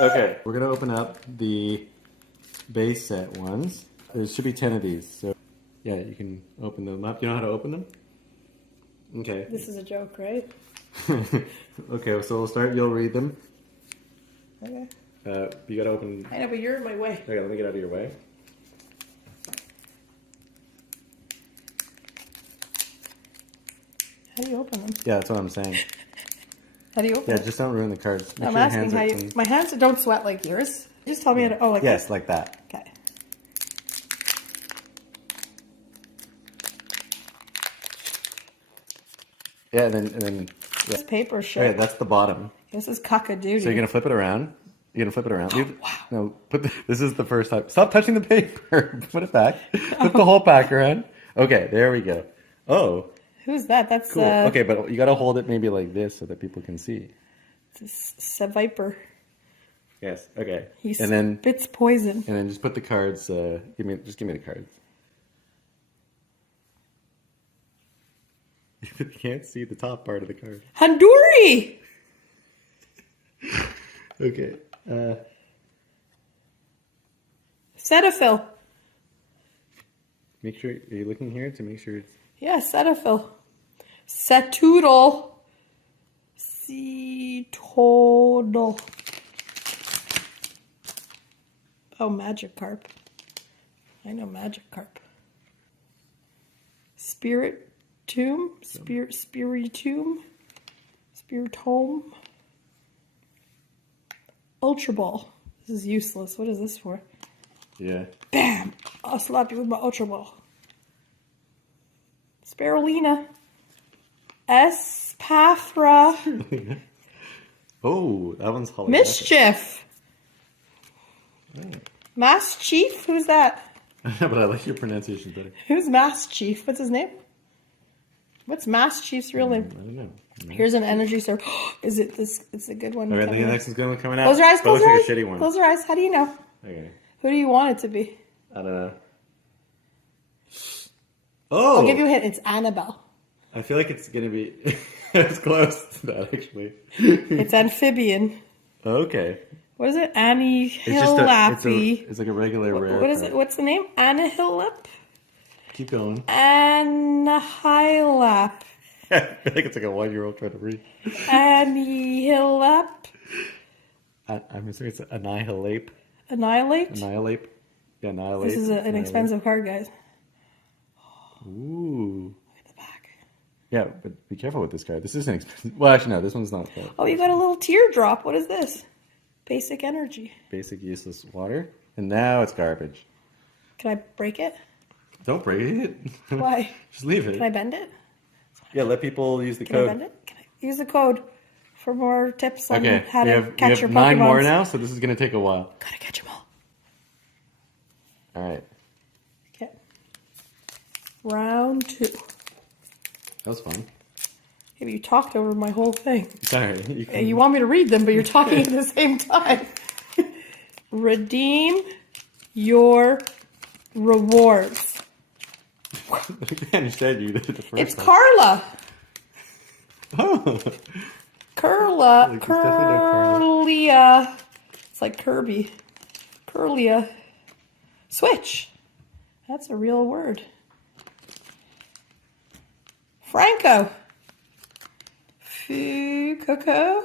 Okay, we're gonna open up the base set ones. There should be 10 of these, so yeah, you can open them up. You know how to open them? Okay. This is a joke, right? Okay, so we'll start. You'll read them. Okay. You gotta open. I know, but you're in my way. Okay, let me get out of your way. How do you open them? Yeah, that's what I'm saying. How do you open Yeah, them? just don't ruin the cards. Make I'm sure your asking hands how are you... clean. My hands don't sweat like yours. Just tell me how to... Oh, like Yes, this? like that. Okay. Yeah, and then yeah. This paper shit. Okay, that's the bottom. This is cock-a-doodle. So you're gonna flip it around. You're gonna flip it around. Oh, wow. No, this is the first time. Stop touching the paper. Put it back. Flip the whole pack around. Okay, there we go. Oh, Who's that? That's cool. Okay, but you gotta hold it maybe like this so that people can see. It's a viper. Yes. Okay. He and then spits poison. and then just put the cards. Give me the cards. You can't see the top part of the card. Handuri! Okay. Cetaphil. Make sure are you looking here to make sure it's. Yeah, Cetaphil. Cetoodle. Cetoodle. Oh, Magikarp. I know Magikarp. Spirit Tomb? Spiritomb? Spiritomb? Ultra Ball. This is useless. What is this for? Yeah. Bam! I'll slap you with my Ultra Ball. Spirulina. Espathra. Oh, that one's holographic. Mischief. Right. Mass Chief? Who's that? But I like your pronunciation better. Who's Mass Chief? What's his name? What's Mass Chief's real name? I don't know. Here's an energy sword. Is it this? It's a good one. All right, the next one's good one coming out. Close your eyes. But it Close your eyes. looks like a shitty one. Close your eyes. How do you know? Okay. Who do you want it to be? I don't know. Oh! I'll give you a hint. It's Annabelle. I feel like it's gonna be. It's close to that actually. It's amphibian. Okay. What is it? Annie It's just Hillappy. like a regular rare. What is card. it? What's the name? Annihilap? Keep going. Annihilap. I feel like it's like a 1-year-old trying to read. Annihilap. I'm assuming it's annihilate. Annihilate? Annihilate. Yeah, annihilate. This is an expensive card, guys. Ooh. Look at the back. Yeah, but be careful with this card. This isn't expensive. Well, actually, no, this one's not. Oh, you got a little teardrop. What is this? Basic energy. Basic useless water. And now it's garbage. Can I break it? Don't break it. Why? Just leave it. Can I bend it? Yeah, let people use the Can code. I bend it? Can I use the code for more tips on Okay, how to catch your Pokemon? 9 more now, so this is going to take a while. Gotta catch them all. All right. Okay. Round 2. That was fun. Hey, you talked over my whole thing. Sorry. You want me to read them, but you're talking at the same time. Redeem your rewards. I understand you did it the first It's time. Carla. Oh. Curla. Like, there's definitely no Carla. Curlia. It's like Kirby. Curlia. Switch. That's a real word. Franco. Fucoco.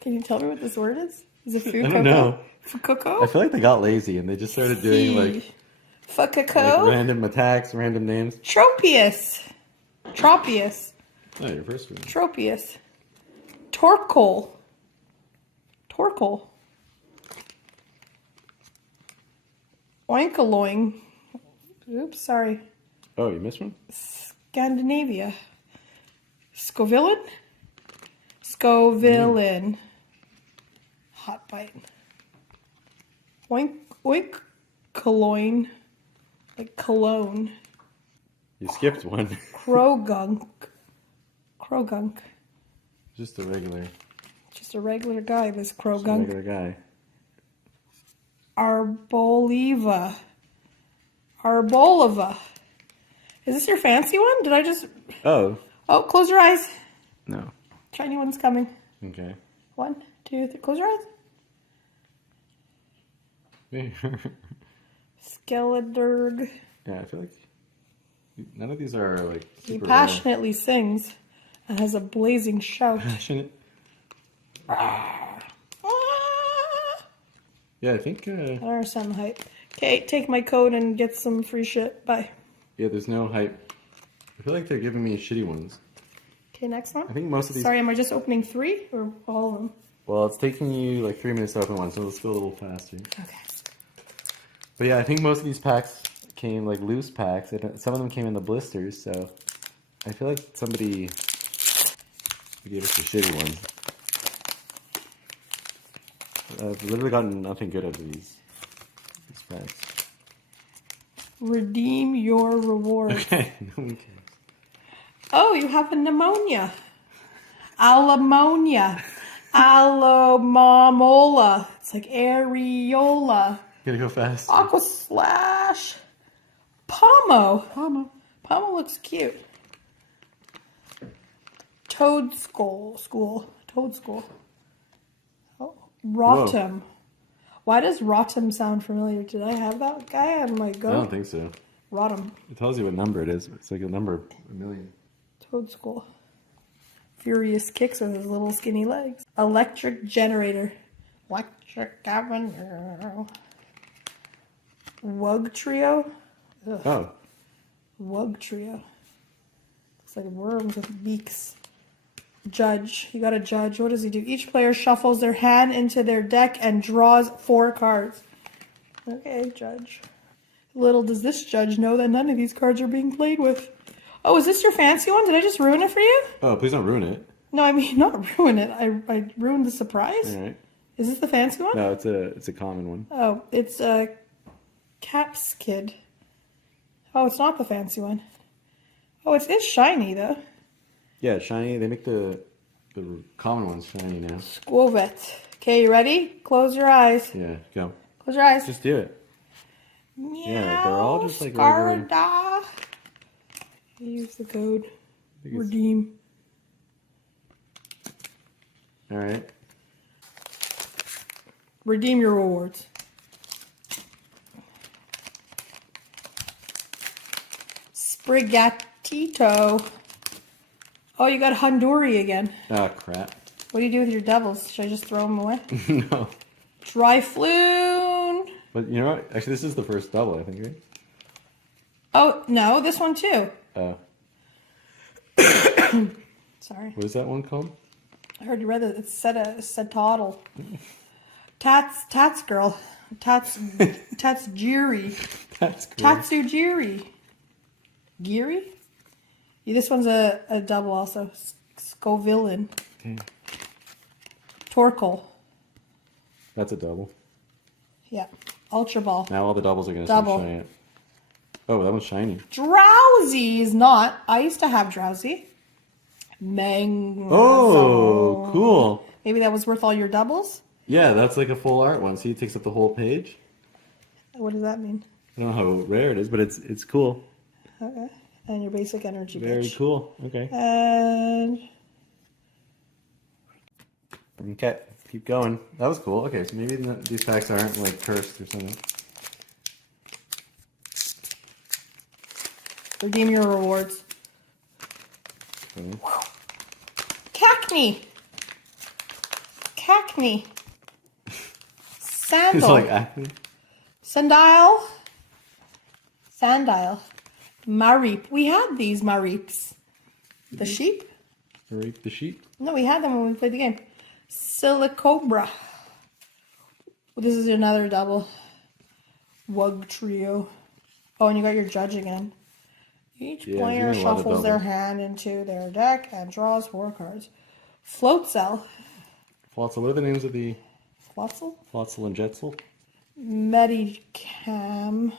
Can you tell me what this word is? Is it Fucoco? I don't know. Fucoco? I feel like they got lazy and they just started doing like Fucoco? random attacks, random names. Tropius. Tropius. Oh, your first one. Tropius. Torkoal. Torkoal. Oinkaloing. Oops, sorry. Oh, you missed one? Scandinavia. Scovillin? Scovillin. Hot bite. Oinkaloin. Like cologne. You skipped one. Krogunk. Krogunk. Just a regular Regular guy, this just a Krogunk. regular guy. Arboliva. Arboliva. Is this your fancy one? Did I just... Oh. Oh, close your eyes. No. Shiny one's coming. Okay. 1, 2, 3. Close your eyes. Skeleturg. Yeah, I feel like none of these are like He super passionately sings and has a blazing shout. passionate. Ah. Yeah, I think. I don't understand the hype. Okay, take my code and get some free shit. Bye. Yeah, there's no hype. I feel like they're giving me shitty ones. Okay, next one. I think most of these. Sorry, am I just opening 3 or all of them? Well, it's taking you like 3 minutes to open one, so let's go a little faster. Okay. But yeah, I think most of these packs came like loose packs, and some of them came in the blisters. So I feel like somebody gave us the shitty ones. I've literally gotten nothing good out of these packs. Redeem your reward. Okay, no one cares. Oh, you have a pneumonia. Alamonia. Alomamola. It's like areola. Gotta go fast. Aqua Slash. Pomo. Mama. Pomo looks cute. Toad School. Oh, Rotom. Why does Rotom sound familiar? Did I have that guy on my go? I don't think so. Rotom. It tells you what number it is. It's like a number 1,000,000. Toad School. Furious kicks with his little skinny legs. Electric Generator. Electric Avenue. Wug Trio. Ugh. Oh. Wug Trio. Looks like worms with beaks. Judge. You got a judge. What does he do? Each player shuffles their hand into their deck and draws 4 cards. Okay, judge. Little does this judge know that none of these cards are being played with. Oh, is this your fancy one? Did I just ruin it for you? Oh, please don't ruin it. No, I mean not ruin it. I ruined the surprise. All right. Is this the fancy one? No, it's a common one. Oh, it's a Caps Kid. Oh, it's not the fancy one. Oh, it's shiny though. Yeah, shiny. They make the common ones shiny now. Squovet. Okay, you ready? Close your eyes. Yeah, go. Close your eyes. Just do it. Meow, Yeah, they're all just like Scarda. Use the code. Redeem. All right. Redeem your rewards. Sprigatito. Oh, you got Honduri again. Oh, crap. What do you do with your devils? Should I just throw them away? No. Dryfloon. But you know what? Actually, this is the first double, I think, right? Oh, no, this one too. Oh. Sorry. What is that one called? I heard you read it. It said toddle. Tats girl. Tats Jiri. That's cool. Tatsujiri. Giri? Yeah, this one's a double also. Scovillain. Okay. Torkoal. That's a double. Yeah. Ultra Ball. Now all the doubles are going to Double. start shiny. Oh, that one's shiny. Drowsy is not. I used to have Drowsy. Mango. Oh, cool. Maybe that was worth all your doubles? Yeah, that's like a full art one. See, it takes up the whole page. What does that mean? I don't know how rare it is, but it's cool. Okay. And your basic energy Very pitch. cool. Okay. And Okay, keep going. That was cool. Okay, so maybe these packs aren't like cursed or something. redeem your rewards. Okay. Cackney. It's Sandal. like acne. Sandile. Mareep. We had these Mareeps. The sheep? Reap the sheep. No, we had them when we played the game. Silicobra. This is another double. Wug Trio. Oh, and you got your judge again. Each Yeah, player you're gonna love a shuffles their double. hand into their deck and draws 4 cards. Floatzel. Flotsel. What are the names of the Floatzel? Flotsel and Jetzel? Medicham.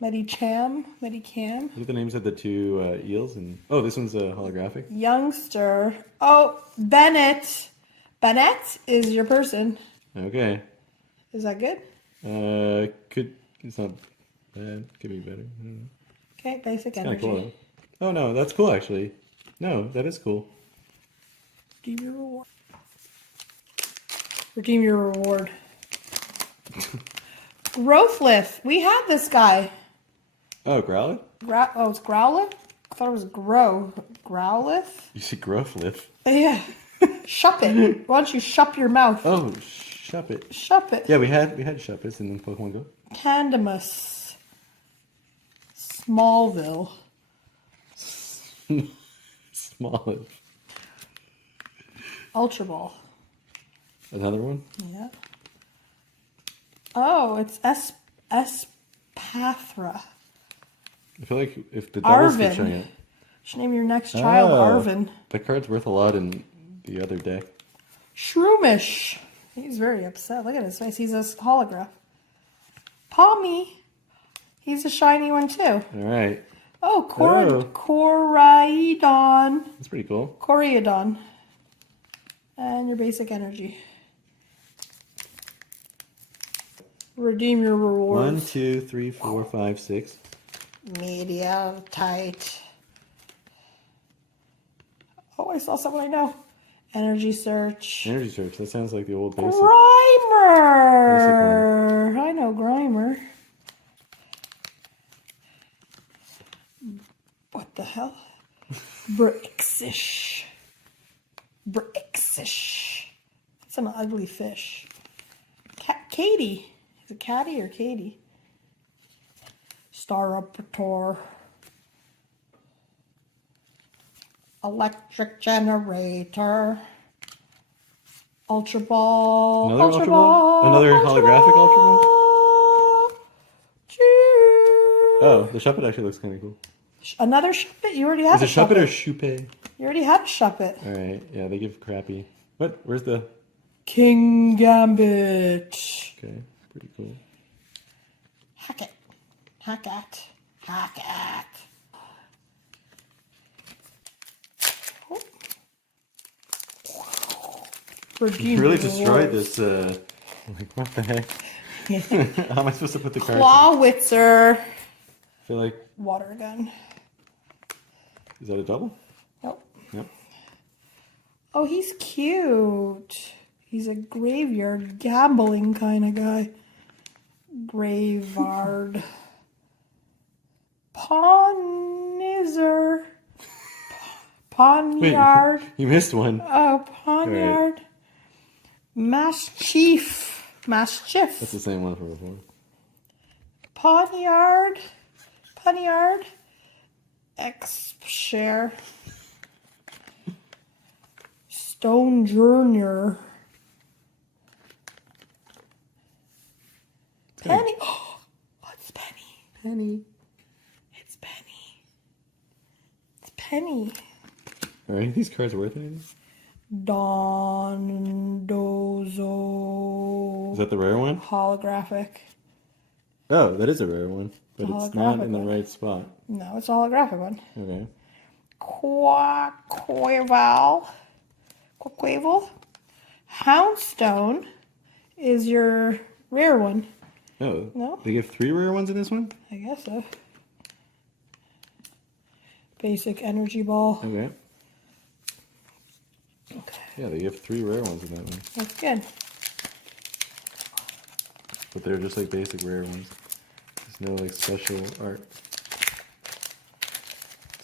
What are the names of the 2 eels? And oh, this one's a holographic. Youngster. Oh, Bennett. Bennett is your person. Okay. Is that good? It's not bad. Could be better. I don't know. Okay, basic Kind of energy. cool though. Oh no, that's cool actually. No, that is cool. Do your reward. Redeem your reward. Growthlith. We had this guy. Oh, Growlithe? Oh, it's Growlithe? I thought it was Growlithe? You see Growlithe? Yeah. Shup it. Why don't you shup your mouth? Oh, Shuppet. Shup it. Yeah, we had Shuppets in Pokemon Go. Candamus. Smallville. Small. Ultra Ball. Another one? Yeah. Oh, it's Espathra. I feel like if the doubles keep Arvin. showing it. Should name your next child Arvin. The card's worth a lot in the other deck. Shroomish. He's very upset. Look at his face. He's a holograph. Palmy. He's a shiny one too. Alright. Oh, Coraidon. That's pretty cool. Coraidon. And your basic energy. Redeem your rewards. 1, 2, 3, 4, 5, 6. Medium, tight. Oh, I saw someone I know. Energy search. Energy search. That sounds like the old basic. Grimer. I know Grimer. What the hell? Brixish. Brixish. That's an ugly fish. Katie. Is it Catty or Katie? Staraptor. Electric generator. Ultra Ball. Another Ultra Ball? Another holographic Ultra Ball? Oh, the Shuppet actually looks kind of cool. Another Shuppet? You already had Is it Shuppet or Shuppet? You already had a Shuppet. Alright, yeah, they give crappy. What? Where's the... King Gambit. Okay, pretty cool. Hack it. Hack it. Hack it. You really destroyed this, like, what the heck? How am I supposed to put the card? Clawitzer. I feel like... Water gun. Is that a double? Nope. Yep. Oh, he's cute. He's a graveyard gambling kind of guy. Graveyard. Ponizer. Poniard. Wait, you missed one. Oh, Poniard. Right. Mischief. Mischief. That's the same one from before. Poniard. Poniard. X-Share. Stone Junior. Penny. Oh, it's Penny. Penny. It's Penny. It's Penny. Are any of these cards worth anything? Dondozo. Is that the rare one? Holographic. Oh, that is a rare one. But it's not in the right spot. No, it's a holographic one. Okay. Quaquaval. Houndstone is your rare one. Oh. No? They give 3 rare ones in this one? I guess so. Basic energy ball. Okay. Yeah, they give 3 rare ones in that one. That's good. But they're just like basic rare ones. There's no like special art.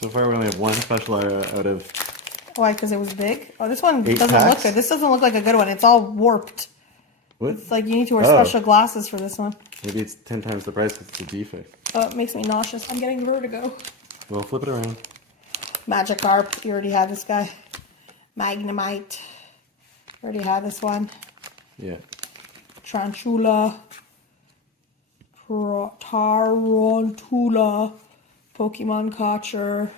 So far we only have one special art out of... Why? Because it was big? Oh, this one 8 doesn't packs? look good. This doesn't look like a good one. It's all warped. What? It's like you need to wear special glasses for this one. Maybe it's 10 times the price because it's a defect. Oh, it makes me nauseous. I'm getting vertigo. Well, flip it around. Magikarp. You already had this guy. Magnemite. Already had this one. Yeah. Tarantula. Tarantula. Pokemon Catcher.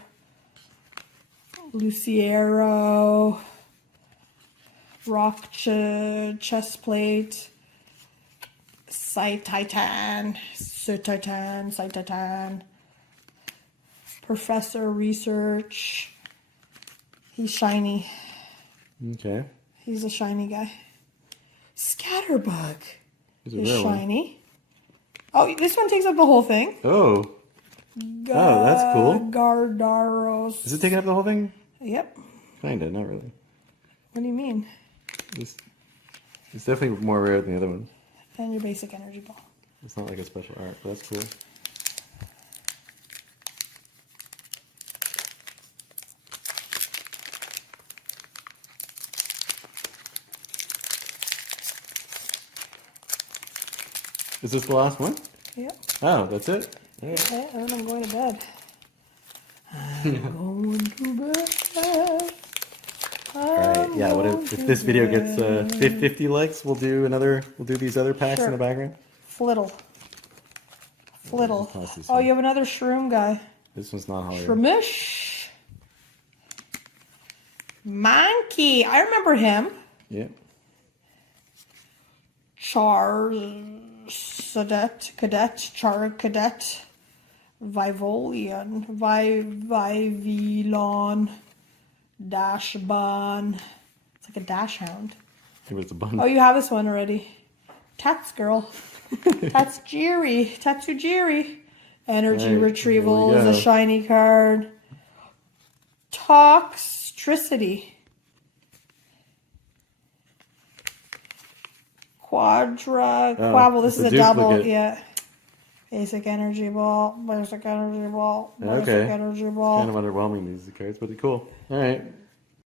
Luciero. Rock Chestplate. Titan. Professor Research. He's shiny. Okay. He's a shiny guy. Scatterbug is shiny. Oh, this one takes up the whole thing. Oh. Oh, that's cool. Gardaros. Is it taking up the whole thing? Yep. Kinda, not really. What do you mean? It's definitely more rare than the other ones. And your basic energy ball. It's not like a special art, but that's cool. Is this the last one? Yep. Oh, that's it? Yeah. Okay, and then I'm going to bed. I'm going to bed. Alright, yeah, what if this video gets 50 likes, we'll do these other packs in the background? Flittle. Flittle. Toss this Oh, one. you have another shroom guy. This one's not hollow. Shroomish. Monkey. I remember him. Yep. Charizard Cadet. Vivolion. Vivillon. Dashbon. It's like a dash hound. It was a bun. Oh, you have this one already. Tats girl. Tatsujiri. Energy Right, retrieval there is we a go. shiny card. Toxtricity. Quavel. This is it's a a double. duplicate. Yeah. Basic energy ball. Basic energy ball. Basic Okay. energy ball. Kind of underwhelming, these cards, but they're cool. Alright.